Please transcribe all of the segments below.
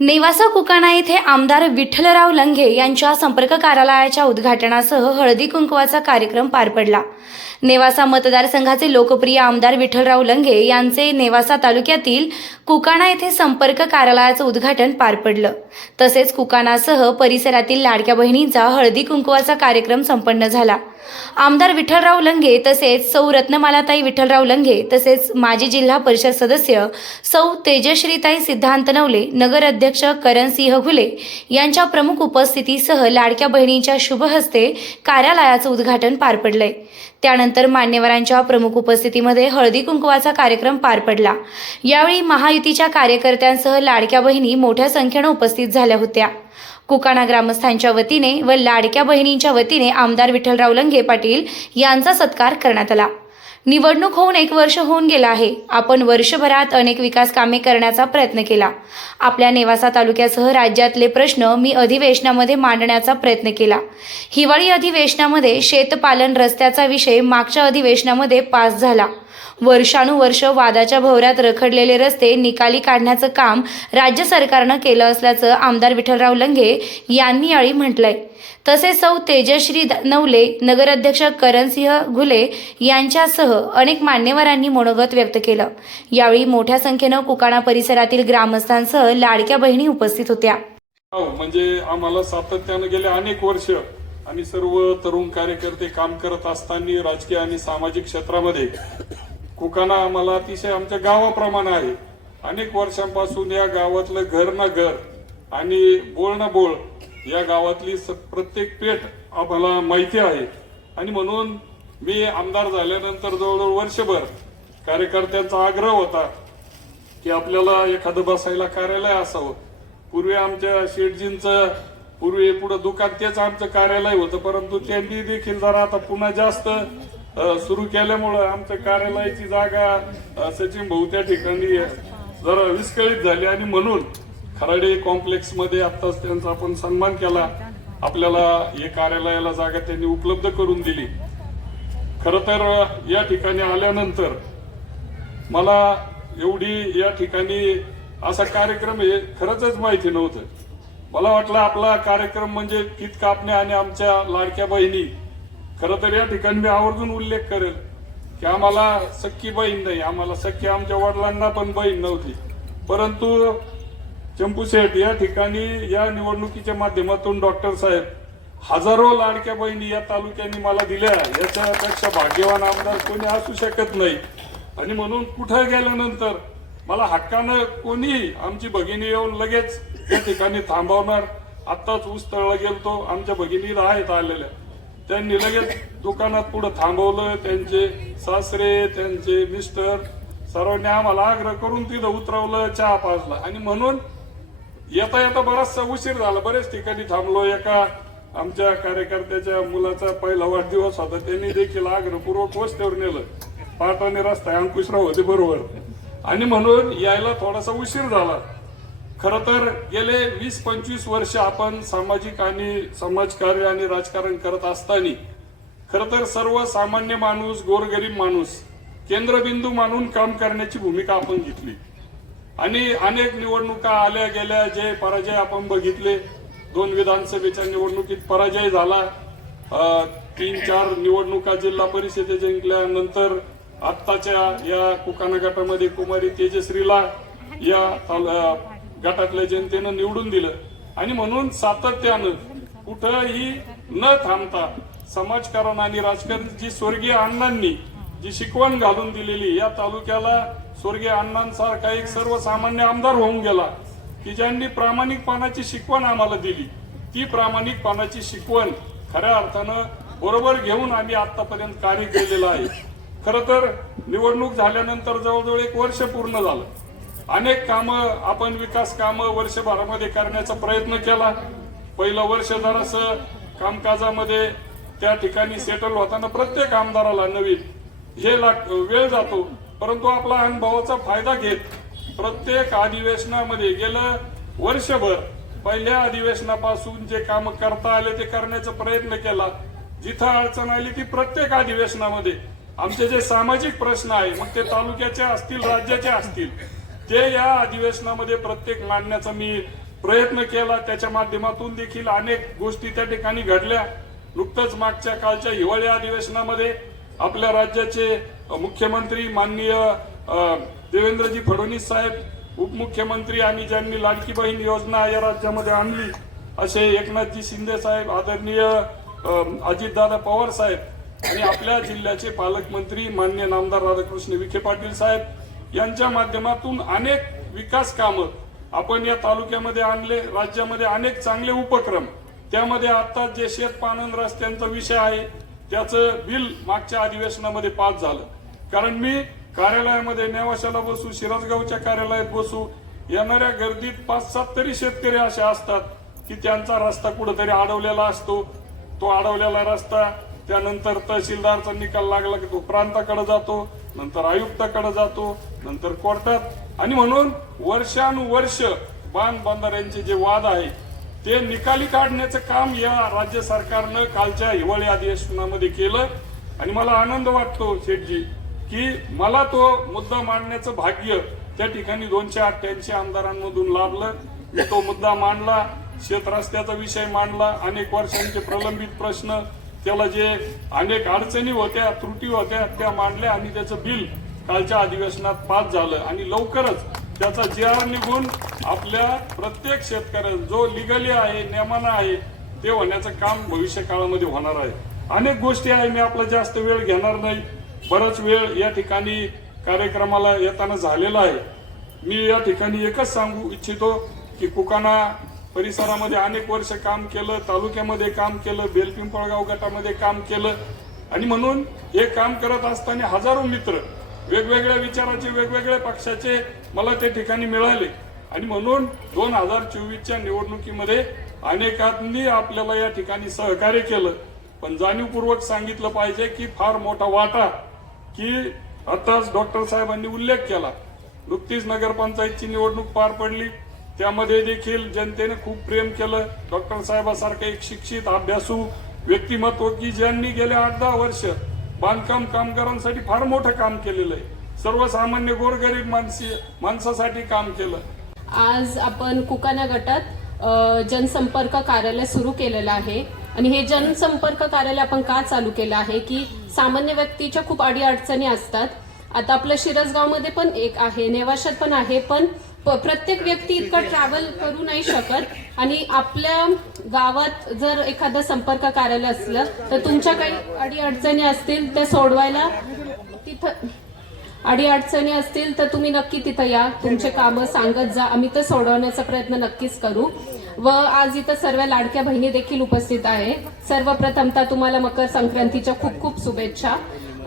नेवासा कुकाणा येथे आमदार विठ्ठलराव लंघे यांच्या संपर्क कार्यालयाच्या उद्घाटनासह हळदी कुंकवाचा कार्यक्रम पार पडला। नेवासा मतदारसंघाचे लोकप्रिय आमदार विठ्ठलराव लंघे यांचे नेवासा तालुक्यातील कुकाणा येथे संपर्क कार्यालयाचे उद्घाटन पार पडलं। तसेच कुकाणासह परिसरातील लाडक्या बहिणींचा हळदी कुंकवाचा कार्यक्रम संपन्न झाला। आमदार विठ्ठलराव लंघे तसेच सौ रत्नमालाताई विठ्ठलराव लंघे तसेच माजी जिल्हा परिषद सदस्य सौ तेजश्रीताई सिद्धांत नवले, नगर अध्यक्ष करणसिंह घुले यांच्या प्रमुख उपस्थितीसह लाडक्या बहिणींच्या शुभ हस्ते कार्यालयाचे उद्घाटन पार पडले। त्यानंतर मान्यवरांच्या प्रमुख उपस्थितीमध्ये हळदी कुंकवाचा कार्यक्रम पार पडला। यावेळी महायुतीच्या कार्यकर्त्यांसह लाडक्या बहिणी मोठ्या संख्येने उपस्थित झाल्या होत्या। कुकाणा ग्रामस्थांच्या वतीने व लाडक्या बहिणींच्या वतीने आमदार विठ्ठलराव लंघे पाटील यांचा सत्कार करण्यात आला। निवडणूक होऊन 1 वर्ष होऊन गेला आहे। आपण वर्षभरात अनेक विकास कामे करण्याचा प्रयत्न केला। आपल्या नेवासा तालुक्यासह राज्यातले प्रश्न मी अधिवेशनामध्ये मांडण्याचा प्रयत्न केला। हिवाळी अधिवेशनामध्ये शेतपालन रस्त्याचा विषय मागच्या अधिवेशनामध्ये पास झाला। वर्षानुवर्ष वादाच्या भोवऱ्यात रखडलेले रस्ते निकाली काढण्याचं काम राज्य सरकारनं केलं असल्याचं आमदार विठ्ठलराव लंघे यांनी यावेळी म्हटलंय। तसेच सौ तेजश्री नवले, नगराध्यक्ष करणसिंह घुले यांच्यासह अनेक मान्यवरांनी मनोगत व्यक्त केलं। यावेळी मोठ्या संख्येनं कुकाणा परिसरातील ग्रामस्थांसह लाडक्या बहिणी उपस्थित होत्या। म्हणजे आम्हाला सातत्याने गेले अनेक वर्ष आम्ही सर्व तरुण कार्यकर्ते काम करत असताना राजकीय आणि सामाजिक क्षेत्रामध्ये कुकाणा आम्हाला अतिशय आमच्या गावाप्रमाणे आहे। अनेक वर्षांपासून या गावातलं घर ना घर आणि बोळ ना बोळ या गावातली प्रत्येक पेठ आम्हाला माहिती आहे। आणि म्हणून मी आमदार झाल्यानंतर जवळजवळ वर्षभर कार्यकर्त्यांचा आग्रह होता की आपल्याला एखादं बसायला कार्यालय असावं। पूर्वी आमच्या शेठजींचं पूर्वी पुढे दुकान तेच आमचं कार्यालय होतं, परंतु त्यांनी देखील जरा आता पुन्हा जास्त सुरू केल्यामुळे आमच्या कार्यालयाची जागा सचिन भाऊ त्या ठिकाणी जरा विस्कळीत झाली आणि म्हणून खराडे कॉम्प्लेक्स मध्ये आत्ताच त्यांचा आपण सन्मान केला। आपल्याला हे कार्यालयाला जागा त्यांनी उपलब्ध करून दिली। खरं तर या ठिकाणी आल्यानंतर मला एवढी या ठिकाणी असा कार्यक्रम हे खरंच माहिती नव्हतं। मला वाटलं आपला कार्यक्रम म्हणजे कित कापणे आणि आमच्या लाडक्या बहिणी। खरं तर या ठिकाणी मी आवर्जून उल्लेख करेल की आम्हाला सख्खी बहीण नाही, आम्हाला सख्खी आमच्या वडिलांना पण बहीण नव्हती, परंतु चंपू शेठ या ठिकाणी या निवडणुकीच्या माध्यमातून डॉक्टर साहेब हजारो लाडक्या बहिणी या तालुक्यांनी मला दिल्या। याच्यापेक्षा भाग्यवान आमदार कोणी असू शकत नाही। आणि म्हणून कुठे गेल्यानंतर मला हक्कानं कोणी आमची भगिनी येऊन लगेच त्या ठिकाणी थांबवणार। आत्ताच ऊसतळला गेलतो, आमच्या भगिनी आहेत आलेल्या, त्यांनी लगेच दुकानात पुढे थांबवलं। त्यांचे सासरे त्यांचे मिस्टर सर्वांनी आम्हाला आग्रह करून तिथं उतरवलं, चहा पाजला। आणि म्हणून येता येता बराचसा उशीर झाला, बरेच ठिकाणी थांबलो। एका आमच्या कार्यकर्त्याच्या मुलाचा पहिला वाढदिवस होता, त्यांनी देखील आग्रहपूर्वक वस्त्यावर नेलं। पाटाने रस्ता अंकुशराव होते बरोबर, आणि म्हणून यायला थोडासा उशीर झाला। खरं तर गेले 20-25 वर्ष आपण सामाजिक आणि समाजकार्य आणि राजकारण करत असताना खरं तर सर्वसामान्य माणूस, गोरगरीब माणूस केंद्रबिंदू मानून काम करण्याची भूमिका आपण घेतली। आणि अनेक निवडणुका आल्या गेल्या, जे पराजय आपण बघितले। 2 विधानसभेच्या निवडणुकीत पराजय झाला, 3-4 निवडणुका जिल्हा परिषदे जिंकल्यानंतर आत्ताच्या या कुकाणा गटामध्ये कुमारी तेजश्रीला या गटातल्या जनतेनं निवडून दिलं। आणि म्हणून सातत्यानं कुठंही न थांबता समाजकारण आणि राजकारण जी स्वर्गीय अण्णांनी जी शिकवण घालून दिलेली, या तालुक्याला स्वर्गीय अण्णांसारखा एक सर्वसामान्य आमदार होऊन गेला की ज्यांनी प्रामाणिकपणाची शिकवण आम्हाला दिली। ती प्रामाणिकपणाची शिकवण खऱ्या अर्थानं बरोबर घेऊन आम्ही आतापर्यंत कार्य केलेलं आहे। खरं तर निवडणूक झाल्यानंतर जवळजवळ 1 वर्ष पूर्ण झालं। अनेक कामं आपण विकास कामं वर्षभरामध्ये करण्याचा प्रयत्न केला। पहिलं वर्ष जरासं कामकाजामध्ये त्या ठिकाणी सेटल होताना प्रत्येक आमदाराला नवीन हे वेळ जातो, परंतु आपला अनुभवाचा फायदा घेत प्रत्येक अधिवेशनामध्ये गेलं वर्षभर पहिल्या अधिवेशनापासून जे काम करता आले ते करण्याचा प्रयत्न केला। जिथं अडचण आली ती प्रत्येक अधिवेशनामध्ये आमचे जे सामाजिक प्रश्न आहे, मग ते तालुक्याचे असतील राज्याचे असतील, ते या अधिवेशनामध्ये प्रत्येक मांडण्याचा मी प्रयत्न केला, त्याच्या माध्यमातून देखील अनेक गोष्टी त्या ठिकाणी घडल्या. नुकतंच मागच्या कालच्या हिवाळी अधिवेशनामध्ये आपल्या राज्याचे मुख्यमंत्री माननीय देवेंद्रजी फडणवीस साहेब, उपमुख्यमंत्री आणि ज्यांनी लाडकी बहीण योजना या राज्यामध्ये आणली असे एकनाथजी शिंदे साहेब, आदरणीय अजितदादा पवार साहेब आणि आपल्या जिल्ह्याचे पालकमंत्री माननीय नामदार राधाकृष्ण विखे पाटील साहेब यांच्या माध्यमातून अनेक विकास कामं आपण या तालुक्यामध्ये आणले. राज्यामध्ये अनेक चांगले उपक्रम, त्यामध्ये आता जे शेतपाणंद रस्त्यांचा विषय आहे त्याचं बिल मागच्या अधिवेशनामध्ये पास झालं. कारण मी कार्यालयामध्ये नेवाशाला बसू, शिरसगावच्या कार्यालयात बसू, येणाऱ्या गर्दीत 5-7 तरी शेतकरी असे असतात की त्यांचा रस्ता कुठेतरी अडवलेला असतो. तो अडवलेला रस्ता त्यानंतर तहसीलदारचा निकाल लागला की तो प्रांताकडे जातो, नंतर आयुक्ताकडे जातो, नंतर कोर्टात. आणि म्हणून वर्षानुवर्ष बांधाऱ्यांचे जे वाद आहे ते निकाली काढण्याचं काम या राज्य सरकारनं कालच्या हिवाळी अधिवेशनामध्ये केलं. आणि मला आनंद वाटतो शेठजी की मला तो मुद्दा मांडण्याचं भाग्य त्या ठिकाणी 288 आमदारांमधून लाभलं. मी तो मुद्दा मांडला, शेत रस्त्याचा विषय मांडला, अनेक वर्षांचे प्रलंबित प्रश्न, त्याला जे अनेक अडचणी होत्या, त्रुटी होत्या त्या मांडल्या आणि त्याचं बिल कालच्या अधिवेशनात पास झालं. आणि लवकरच त्याचा GR निघून आपल्या प्रत्येक शेतकऱ्याला जो लिगली आहे, नियमानं आहे ते होण्याचं काम भविष्य काळामध्ये होणार आहे. अनेक गोष्टी आहे, मी आपला जास्त वेळ घेणार नाही. बराच वेळ या ठिकाणी कार्यक्रमाला येताना झालेला आहे. मी या ठिकाणी एकच सांगू इच्छितो की कुकाणा परिसरामध्ये अनेक वर्ष काम केलं, तालुक्यामध्ये काम केलं, बेलपिंपळगाव गटामध्ये काम केलं. आणि म्हणून हे काम करत असताना हजारो मित्र, वेगवेगळ्या विचाराचे, वेगवेगळ्या पक्षाचे मला त्या ठिकाणी मिळाले. आणि म्हणून 2024च्या निवडणुकीमध्ये अनेकांनी आपल्याला या ठिकाणी सहकार्य केलं. पण जाणीवपूर्वक सांगितलं पाहिजे की फार मोठा वाटा की आताच डॉक्टर साहेबांनी उल्लेख केला, नुकतीच नगरपंचायतची निवडणूक पार पडली, त्यामध्ये देखील जनतेने खूप प्रेम केलं. डॉक्टर साहेबांसारखे एक शिक्षित अभ्यासू व्यक्तिमत्व की ज्यांनी गेल्या 8-10 वर्ष बांधकाम कामगारांसाठी फार मोठं काम केलेलं आहे, सर्वसामान्य गोरगरीब माणसासाठी काम केलं. आज आपण कुकाणा गटात जनसंपर्क कार्यालय सुरू केलेलं आहे. आणि हे जनसंपर्क कार्यालय आपण का चालू केलं आहे की सामान्य व्यक्तीच्या खूप अडीअडचणी असतात. आता आपलं शिरसगावमध्ये पण एक आहे, नेवाशात पण आहे, पण प्रत्येक व्यक्ती इतकं ट्रॅव्हल करू नाही शकत. आणि आपल्या गावात जर एखादं संपर्क कार्यालय असलं तर तुमच्या काही अडीअडचणी असतील त्या सोडवायला तिथं अडीअडचणी असतील तर तुम्ही नक्की तिथं या, तुमचे कामं सांगत जा, आम्ही ते सोडवण्याचा प्रयत्न नक्कीच करू. व आज इथं सर्व लाडक्या बहिणी देखील उपस्थित आहे. सर्वप्रथमतः तुम्हाला मकर संक्रांतीच्या खूप खूप शुभेच्छा.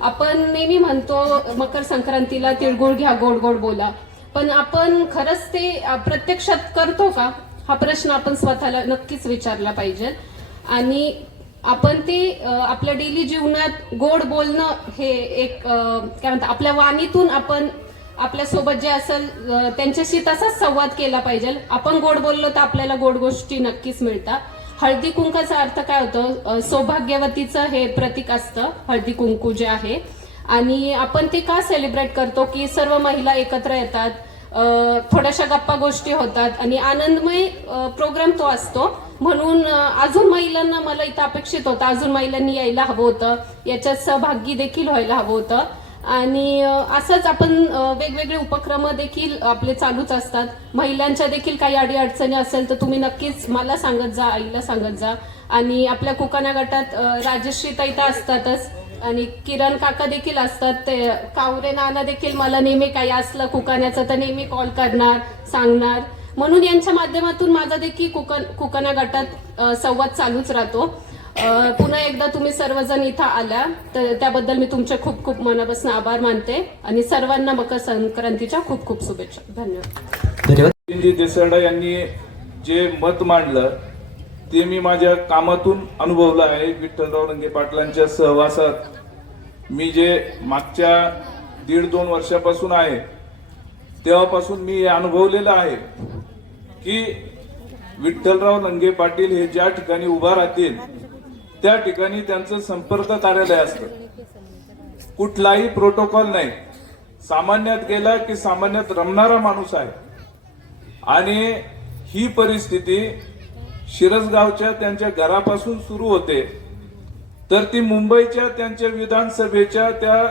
आपण नेहमी म्हणतो मकर संक्रांतीला तिळगुळ घ्या, गोड गोड बोला, पण आपण खरंच ते प्रत्यक्षात करतो का हा प्रश्न आपण स्वतःला नक्कीच विचारला पाहिजे. आणि आपण ते आपल्या डेली जीवनात गोड बोलणं हे एक काय म्हणतात आपल्या वाणीतून आपण आपल्यासोबत जे असेल त्यांच्याशी तसाच संवाद केला पाहिजे. आपण गोड बोललो तर आपल्याला गोड गोष्टी नक्कीच मिळतात. हळदी कुंकाचा अर्थ काय होतं, सौभाग्यवतीचं हे प्रतीक असतं हळदी कुंकू जे आहे. आणि आपण ते का सेलिब्रेट करतो की सर्व महिला एकत्र येतात, थोड्याशा गप्पा गोष्टी होतात आणि आनंदमय प्रोग्राम तो असतो. म्हणून अजून महिलांना मला इथं अपेक्षित होतं, अजून महिलांनी यायला हवं होतं, याच्यात सहभागी देखील व्हायला हवं होतं. आणि असंच आपण वेगवेगळे उपक्रम देखील आपले चालूच असतात. महिलांच्या देखील काही अडीअडचणी असेल तर तुम्ही नक्कीच मला सांगत जा, आईला सांगत जा. आणि आपल्या कुकाणा गटात राजश्री ताई तर असतातच आणि किरण काका देखील असतात. ते कावरे नाना देखील मला नेहमी काही असलं कुकाण्याचं तर नेहमी कॉल करणार, सांगणार. म्हणून यांच्या माध्यमातून माझा देखील कुकाणा गटात संवाद चालूच राहतो. पुन्हा एकदा तुम्ही सर्वजण इथं आल्या तर त्याबद्दल मी तुमचे खूप खूप मनापासून आभार मानते आणि सर्वांना मकर संक्रांतीच्या खूप खूप शुभेच्छा. धन्यवाद. देसाडा यांनी जे मत मांडलं ते मी माझ्या कामातून अनुभवलं आहे. विठ्ठलराव लंगे पाटलांच्या सहवासात मी जे मागच्या 1.5-2 वर्षापासून आहे तेव्हापासून मी अनुभवलेलं आहे की विठ्ठलराव लंगे पाटील हे ज्या ठिकाणी उभा राहतील त्या ठिकाणी त्यांचं संपर्क कार्यालय असतं. कुठलाही प्रोटोकॉल नाही, सामान्यात गेला की सामान्यात रमणारा माणूस आहे. आणि ही परिस्थिती शिरसगावच्या त्यांच्या घरापासून सुरू होते, तर ती मुंबईच्या त्यांच्या विधानसभेच्या त्या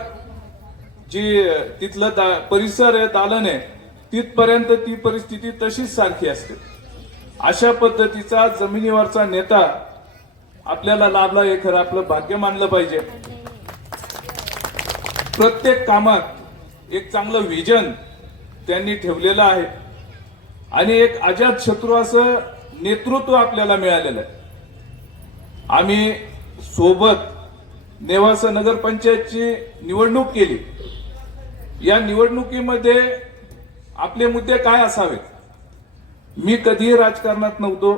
जी तिथलं परिसर आहे, दालन आहे, तिथपर्यंत ती परिस्थिती तशीच सारखी असते. अशा पद्धतीचा जमिनीवरचा नेता आपल्याला लाभला हे खरं आपलं भाग्य मानलं पाहिजे. प्रत्येक कामात एक चांगलं विजन त्यांनी ठेवलेलं आहे आणि एक अजात शत्रू असं नेतृत्व आपल्याला मिळालेलं आहे. आम्ही सोबत नेवासा नगरपंचायतची निवडणूक केली. या निवडणुकीमध्ये आपले मुद्दे काय असावेत? मी कधीही राजकारणात नव्हतो.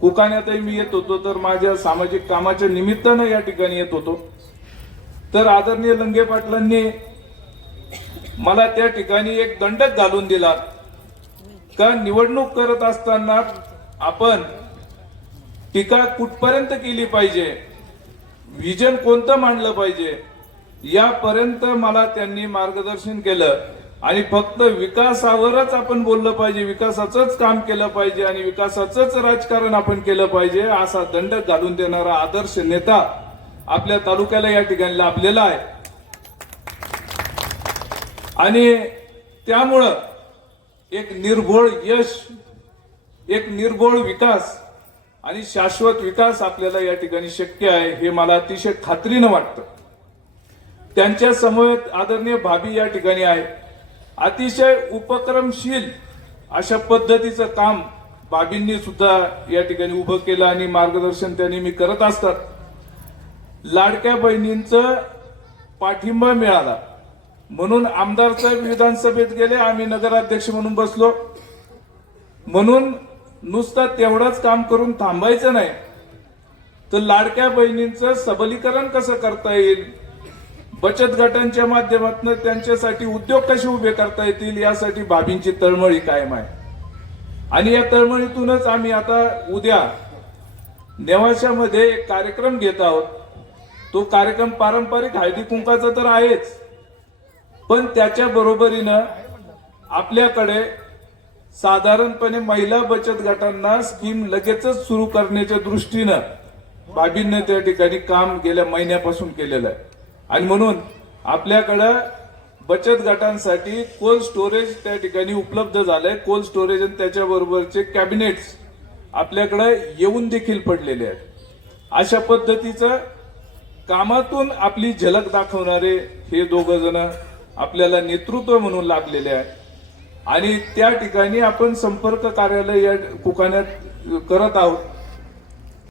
कोकाण्यातही मी येत होतो तर माझ्या सामाजिक कामाच्या निमित्तानं या ठिकाणी येत होतो. तर आदरणीय लंगे पाटलांनी मला त्या ठिकाणी एक दंडक घालून दिला का निवडणूक करत असताना आपण टीका कुठपर्यंत केली पाहिजे, विजन कोणतं मांडलं पाहिजे, यापर्यंत मला त्यांनी मार्गदर्शन केलं. आणि फक्त विकासावरच आपण बोललं पाहिजे, विकासाचंच काम केलं पाहिजे आणि विकासाचंच राजकारण आपण केलं पाहिजे, असा दंडक घालून देणारा आदर्श नेता आपल्या तालुक्याला या ठिकाणी लाभलेला आहे. आणि त्यामुळं एक निर्भोळ यश, एक निर्भोळ विकास आणि शाश्वत विकास आपल्याला या ठिकाणी शक्य आहे हे मला अतिशय खात्रीनं वाटतं. त्यांच्या समवेत आदरणीय भाभी या ठिकाणी आहे. अतिशय उपक्रमशील अशा पद्धतीचं काम भाभींनी सुद्धा या ठिकाणी उभं केलं आणि मार्गदर्शन त्यांनी मी करत असतात. लाडक्या बहिणींचं पाठिंबा मिळाला म्हणून आमदार साहेब विधानसभेत गेले, आम्ही नगराध्यक्ष म्हणून बसलो. म्हणून नुसतं तेवढंच काम करून थांबायचं नाही, तर लाडक्या बहिणींचं सबलीकरण कसं करता येईल, बचत गटांच्या माध्यमातून त्यांच्यासाठी उद्योग कसे उभे करता येतील, यासाठी भाभींची तळमळी कायम आहे. आणि या तळमळीतूनच आम्ही आता उद्या नेवाशामध्ये एक कार्यक्रम घेत आहोत. तो कार्यक्रम पारंपरिक हळदी कुंकाचा तर आहेच, पण त्याच्या बरोबरीनं आपल्याकडे साधारणपणे महिला बचत गटांना स्कीम लगेचच सुरू करण्याच्या दृष्टीनं भाभींनी त्या ठिकाणी काम गेल्या महिन्यापासून केलेलं आहे. आणि म्हणून आपल्याकडं बचत गटांसाठी कोल्ड स्टोरेज त्या ठिकाणी उपलब्ध झालंय. कोल्ड स्टोरेज आणि त्याच्याबरोबरचे कॅबिनेट्स आपल्याकडे येऊन देखील पडलेले आहेत. अशा पद्धतीचं कामातून आपली झलक दाखवणारे हे दोघं जण आपल्याला नेतृत्व म्हणून लाभलेले आहेत. आणि त्या ठिकाणी आपण संपर्क कार्यालय या कोकाण्यात करत आहोत.